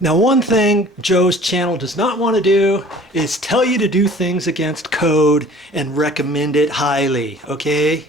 Now, one thing Joe's channel does not want to do is tell you to do things against code and recommend it highly, okay?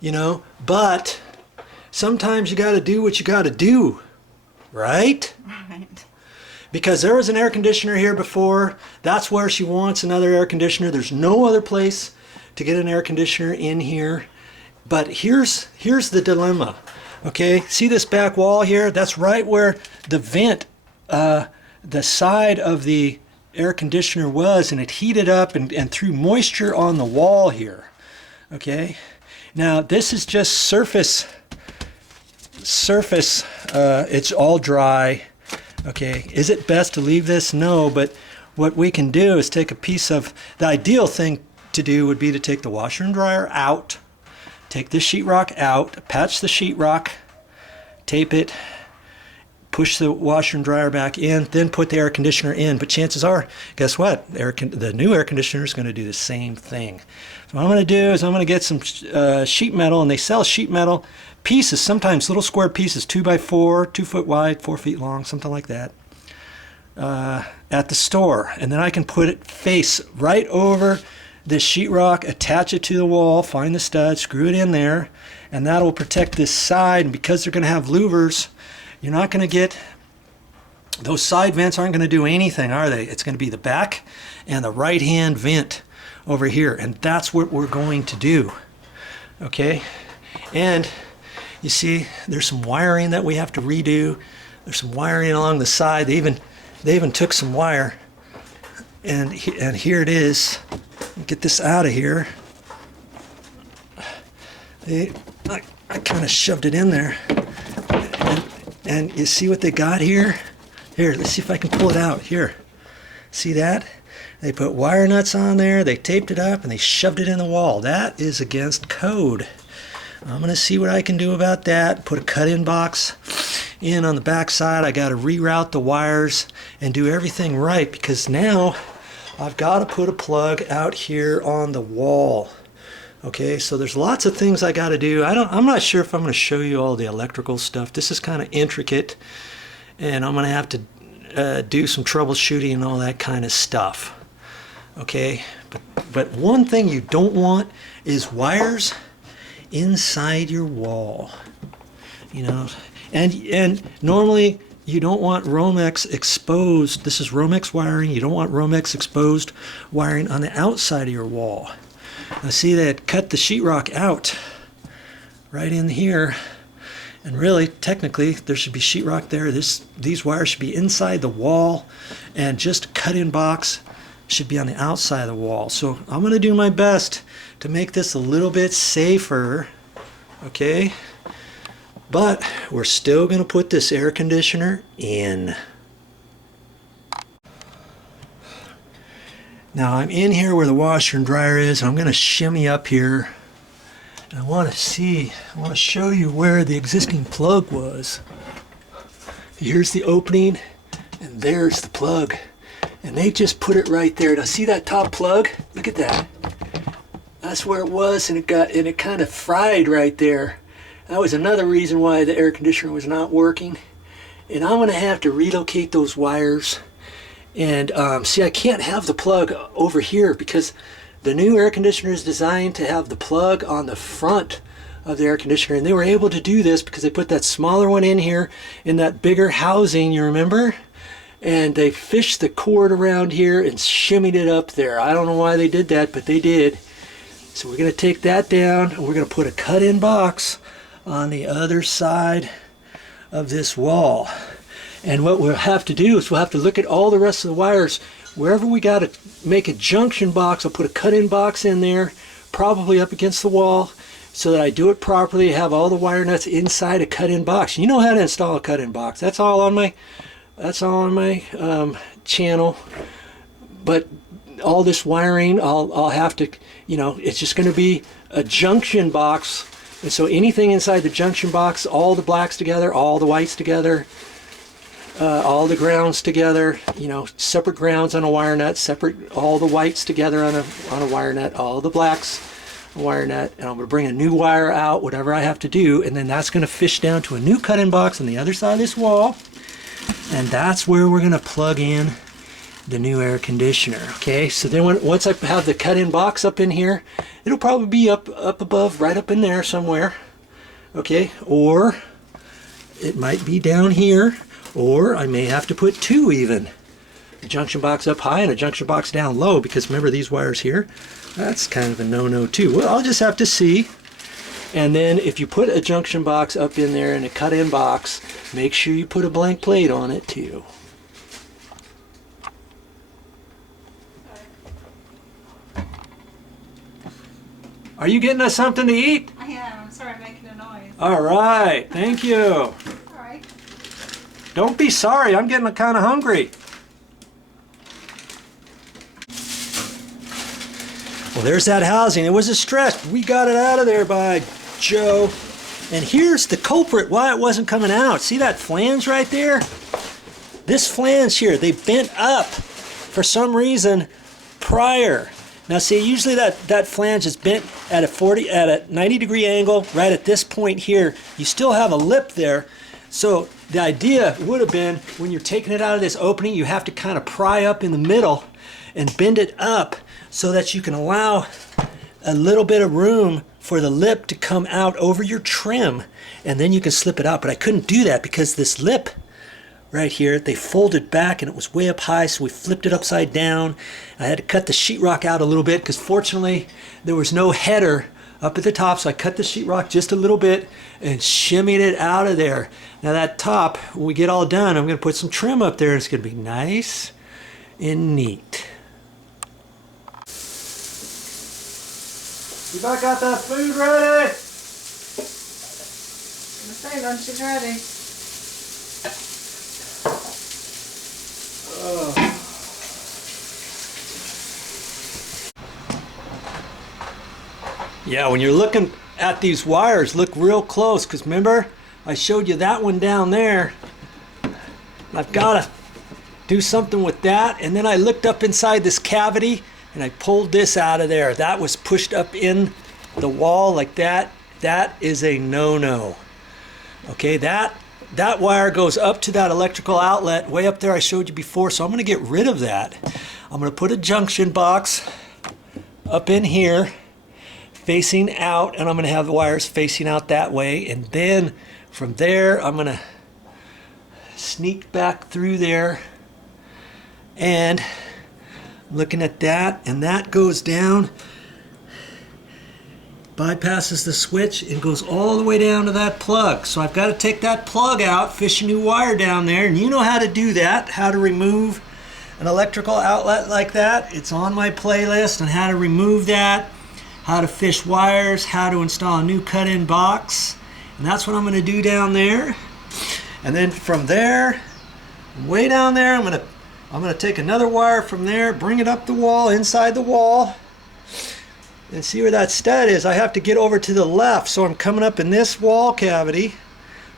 You know, but sometimes you got to do what you got to do, right? Right. Because there was an air conditioner here before. That's where she wants another air conditioner. There's no other place to get an air conditioner in here. But here's the dilemma, okay? See this back wall here? That's right where the vent, the side of the air conditioner was, and it heated up and threw moisture on the wall here, okay? Now this is just surface, it's all dry, okay? Is it best to leave this? No, but what we can do is take a piece of, the ideal thing to do would be to take the washer and dryer out, take this sheetrock out, patch the sheetrock, tape it, push the washer and dryer back in, then put the air conditioner in. But chances are, guess what? The new air conditioner is going to do the same thing. So what I'm going to do is I'm going to get some sheet metal, and they sell sheet metal pieces, sometimes little square pieces, 2x4, 2 foot wide, 4 feet long, something like that, at the store. And then I can put it face right over this sheetrock, attach it to the wall, find the stud, screw it in there, and that will protect this side. And because they're going to have louvers, you're not going to get, those side vents aren't going to do anything, are they? It's going to be the back and the right hand vent over here, and that's what we're going to do, okay? And you see there's some wiring that we have to redo. There's some wiring along the side. They even took some wire, and here it is. Get this out of here. I kind of shoved it in there. And you see what they got here? Here, let's see if I can pull it out. Here, see that? They put wire nuts on there, they taped it up, and they shoved it in the wall. That is against code. I'm going to see what I can do about that. Put a cut-in box in on the back side. I got to reroute the wires and do everything right, because now I've got to put a plug out here on the wall. Okay, so there's lots of things I got to do. I'm not sure if I'm going to show you all the electrical stuff. This is kind of intricate, and I'm going to have to do some troubleshooting and all that kind of stuff. Okay, but one thing you don't want is wires inside your wall. You know, and normally you don't want Romex exposed. This is Romex wiring. You don't want Romex exposed wiring on the outside of your wall. Now see, they had cut the sheetrock out right in here, and really, technically, there should be sheetrock there. These wires should be inside the wall, and just a cut-in box should be on the outside of the wall. So I'm going to do my best to make this a little bit safer, okay? But we're still going to put this air conditioner in. Now I'm in here where the washer and dryer is, and I'm going to shimmy up here. And I want to show you where the existing plug was. Here's the opening, and there's the plug. And they just put it right there. Now see that top plug? Look at that. That's where it was, and it kind of fried right there. That was another reason why the air conditioner was not working. And I'm going to have to relocate those wires. And see, I can't have the plug over here because the new air conditioner is designed to have the plug on the front of the air conditioner. And they were able to do this because they put that smaller one in here in that bigger housing, you remember? And they fished the cord around here and shimmied it up there. I don't know why they did that, but they did. So we're going to take that down, and we're going to put a cut-in box on the other side of this wall. And what we'll have to do is we'll have to look at all the rest of the wires. Wherever we got to make a junction box, I'll put a cut-in box in there, probably up against the wall, so that I do it properly, have all the wire nuts inside a cut-in box. You know how to install a cut-in box. That's all on my channel. But all this wiring, I'll have to, you know, it's just going to be a junction box. And so anything inside the junction box, all the blacks together, all the whites together, all the grounds together, you know, separate grounds on a wire nut, separate all the whites together on a wire nut, all the blacks on a wire nut, and I'm going to bring a new wire out, whatever I have to do, and then that's going to fish down to a new cut-in box on the other side of this wall. And that's where we're gonna plug in the new air conditioner. Okay, so then once I have the cut-in box up in here, it'll probably be up above, right up in there somewhere. Okay, or it might be down here, or I may have to put two even. A junction box up high and a junction box down low, because remember these wires here? That's kind of a no-no too. Well, I'll just have to see. And then if you put a junction box up in there and a cut-in box, make sure you put a blank plate on it too. Are you getting us something to eat? I am. I'm sorry I'm making a noise. All right. Thank you. All right. Don't be sorry. I'm getting kind of hungry. Well, there's that housing. It was a stress. We got it out of there by Joe. And here's the culprit why it wasn't coming out. See that flange right there? This flange here, they bent up for some reason prior. Now see, usually that flange is bent at a 90-degree angle right at this point here. You still have a lip there. So the idea would have been when you're taking it out of this opening, you have to kind of pry up in the middle and bend it up so that you can allow a little bit of room for the lip to come out over your trim, and then you can slip it out. But I couldn't do that because this lip right here, they folded back and it was way up high, so we flipped it upside down. I had to cut the sheetrock out a little bit because fortunately there was no header up at the top, so I cut the sheetrock just a little bit and shimmied it out of there. Now that top, when we get all done, I'm going to put some trim up there and it's going to be nice and neat. You about got that food ready? I'm saying lunch is ready. Yeah, when you're looking at these wires, look real close, because remember I showed you that one down there. I've got to do something with that, and then I looked up inside this cavity and I pulled this out of there. That was pushed up in the wall like that. That is a no-no. Okay, that wire goes up to that electrical outlet way up there I showed you before, so I'm going to get rid of that. I'm going to put a junction box up in here facing out, and I'm going to have the wires facing out that way, and then from there I'm going to sneak back through there, and looking at that, and that goes down, bypasses the switch and goes all the way down to that plug. So I've got to take that plug out, fish a new wire down there, and you know how to do that, how to remove an electrical outlet like that. It's on my playlist on how to remove that, how to fish wires, how to install a new cut-in box, and that's what I'm going to do down there. And then from there, way down there, I'm going to take another wire from there, bring it up the wall, inside the wall, and see where that stud is. I have to get over to the left, so I'm coming up in this wall cavity.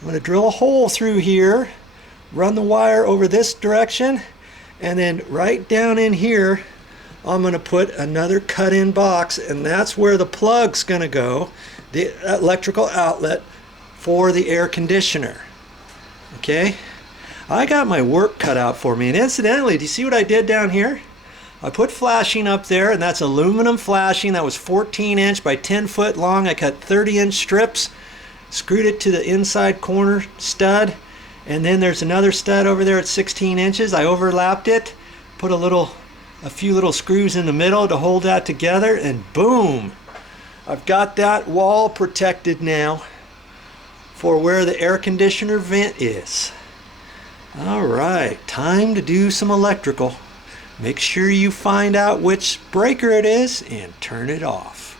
I'm going to drill a hole through here, run the wire over this direction, and then right down in here, I'm going to put another cut-in box, and that's where the plug's going to go, the electrical outlet for the air conditioner. Okay? I got my work cut out for me, and incidentally, do you see what I did down here? I put flashing up there, and that's aluminum flashing. That was 14-inch by 10-foot long. I cut 30-inch strips, screwed it to the inside corner stud, and then there's another stud over there at 16 inches. I overlapped it, put a few little screws in the middle to hold that together, and boom! I've got that wall protected now for where the air conditioner vent is. All right, time to do some electrical. Make sure you find out which breaker it is and turn it off.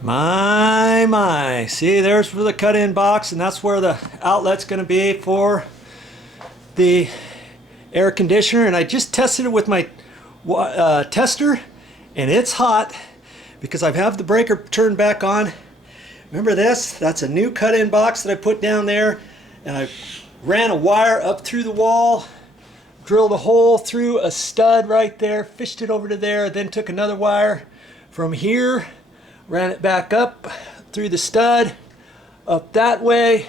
My. See, there's for the cut-in box, and that's where the outlet's going to be for the air conditioner. And I just tested it with my tester, and it's hot because I have the breaker turned back on. Remember this? That's a new cut-in box that I put down there, and I ran a wire up through the wall, drilled a hole through a stud right there, fished it over to there, then took another wire from here, ran it back up through the stud, up that way.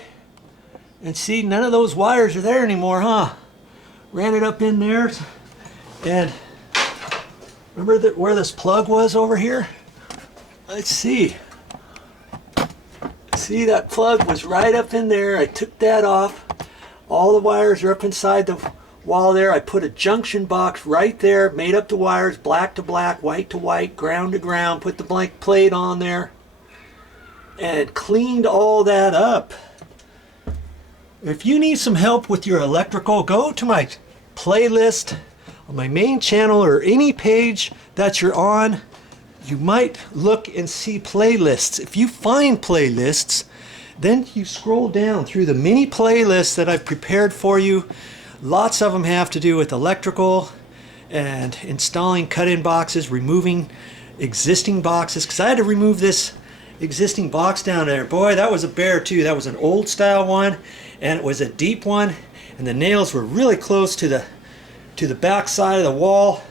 And see, none of those wires are there anymore, huh? Ran it up in there. And remember that where this plug was over here? Let's see. See, that plug was right up in there. I took that off. All the wires are up inside the wall there. I put a junction box right there, made up the wires, black to black, white to white, ground to ground, put the blank plate on there, and cleaned all that up. If you need some help with your electrical, go to my playlist on my main channel or any page that you're on. You might look and see playlists. If you find playlists, then you scroll down through the many playlists that I've prepared for you. Lots of them have to do with electrical and installing cut-in boxes, removing existing boxes, because I had to remove this existing box down there. Boy, that was a bear too. That was an old style one, and it was a deep one, and the nails were really close to the back side of the wall,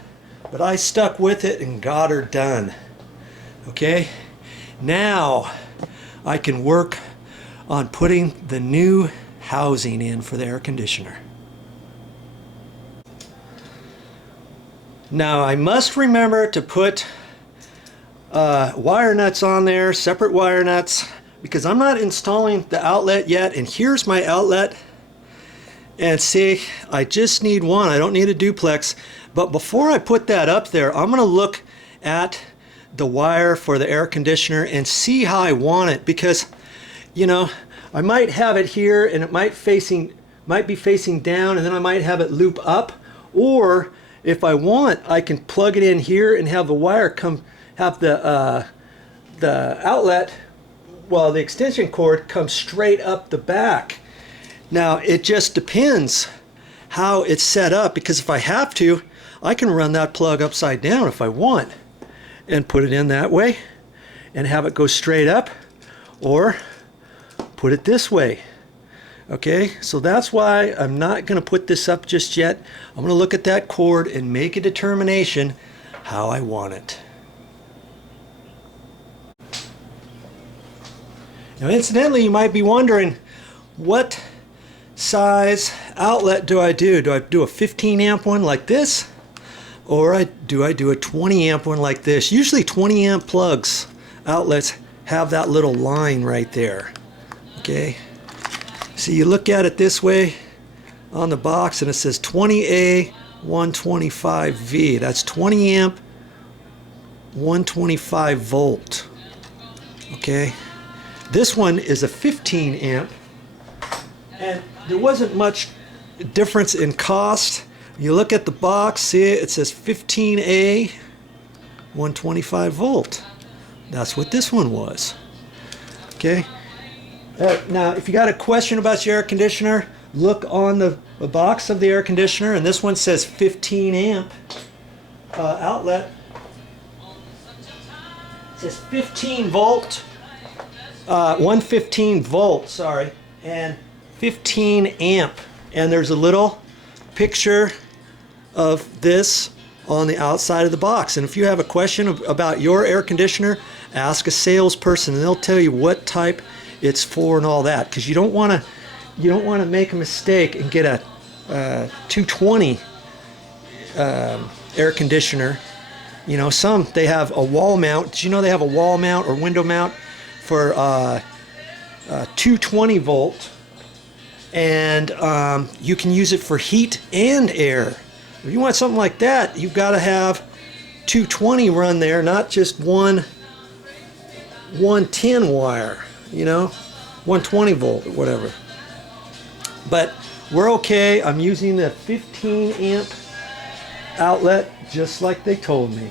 but I stuck with it and got her done. Okay, now I can work on putting the new housing in for the air conditioner. Now I must remember to put wire nuts on there, separate wire nuts, because I'm not installing the outlet yet. And here's my outlet. And see, I just need one. I don't need a duplex. But before I put that up there, I'm going to look at the wire for the air conditioner and see how I want it, because you know, I might have it here and it might be facing down, and then I might have it loop up, or if I want, I can plug it in here and have the wire have the outlet, well, the extension cord come straight up the back. Now it just depends how it's set up, because if I have to, I can run that plug upside down if I want and put it in that way and have it go straight up, or put it this way. Okay, so that's why I'm not going to put this up just yet. I'm going to look at that cord and make a determination how I want it. Now incidentally, you might be wondering, what size outlet do I do? Do I do a 15 amp one like this, or do I do a 20 amp one like this? Usually 20 amp plugs, outlets, have that little line right there. Okay, so you look at it this way on the box and it says 20A 125V. That's 20 amp 125 volt. Okay, this one is a 15 amp, and there wasn't much difference in cost. You look at the box, see it says 15A 125 volt. That's what this one was. Okay. Now, if you got a question about your air conditioner, look on the box of the air conditioner, and this one says 15 amp outlet. It says 15 volt, 115 volt, sorry, and 15 amp. And there's a little picture of this on the outside of the box. And if you have a question about your air conditioner, ask a salesperson and they'll tell you what type it's for and all that, because you don't want to make a mistake and get a 220 air conditioner. You know, some they have a wall mount. Did you know they have a wall mount or window mount for 220 volt, and you can use it for heat and air. If you want something like that, you've got to have 220 run there, not just one 110 wire, you know, 120 volt or whatever. But we're okay. I'm using the 15 amp outlet just like they told me.